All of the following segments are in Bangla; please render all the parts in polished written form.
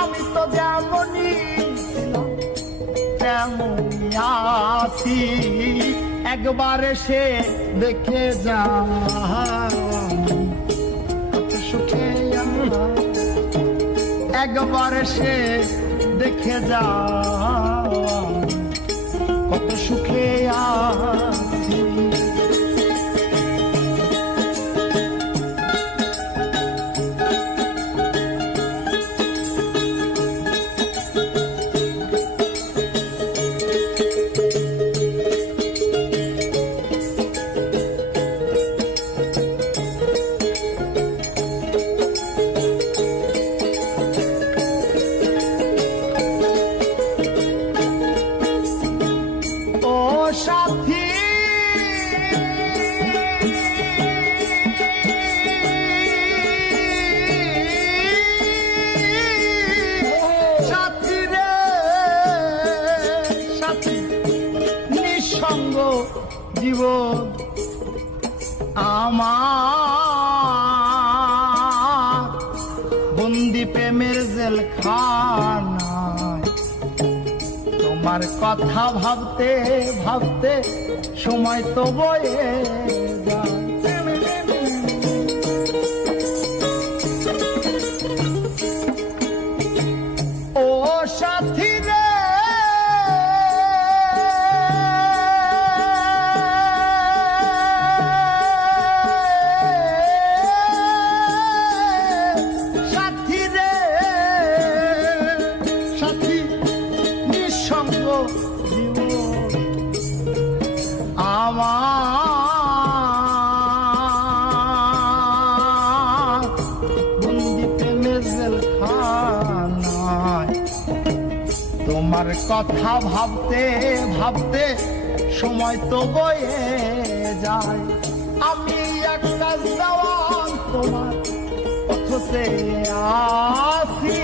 আমি তো যেমনই তেমনই আছি, একবার এসে দেখে যা কত সুখে একবার এসে দেখে যা কত সুখে আছি। সাথী সাথী রে সাথী নিঃসঙ্গ জীবন আমার, বন্দি প্রেমের জেলখানায় তোমার কথা ভাবতে ভাবতে সময় তো বয়ে যায়। ও সাথী রে সাথী রে সাথী নিঃসঙ্গ আমার, বন্দি প্রেমের জেলখানায় তোমার কথা ভাবতে ভাবতে সময় তো বয়ে যায়। আমি একটা জওয়ান তোমার পথে আসি,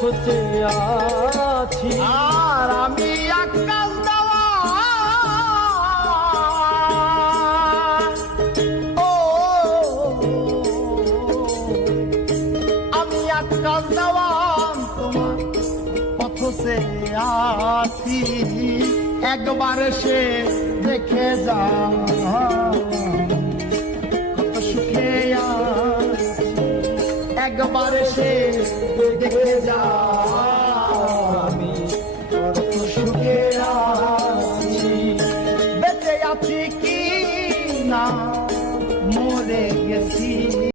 পথে আছি, আর আমি আকাশ দেওয়ান, ও আমি আকাশ দেওয়ান তোমার পথে আছি, একবার সে দেখে যা কত সুখে আছি, একবার সে দেখে যা।